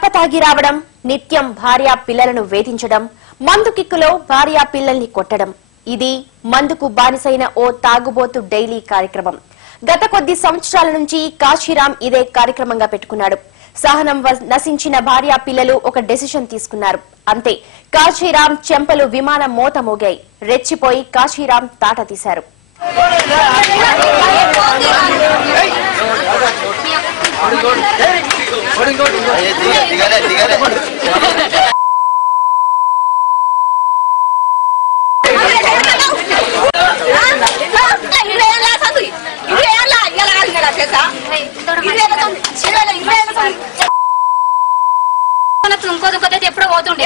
తప్పతాగి రావడం, నిత్యం భార్యా పిల్లలను వేధించడం, మందు కిక్కులో భార్యా పిల్లల్ని కొట్టడం, ఇది మందుకు బానిసైన ఓ తాగుబోతు డైలీ కార్యక్రమం. గత కొద్ది సంవత్సరాల నుంచి కాశీరాం ఇదే కార్యక్రమంగా పెట్టుకున్నాడు. సహనం నశించిన భార్యా పిల్లలు ఒక డెసిషన్ తీసుకున్నారు. అంతే, కాశీరాం చెంపలు విమాన మోత మోగాయి. రెచ్చిపోయి కాశీరాం తాట తీశారు. ఎప్పుడో పోతుండే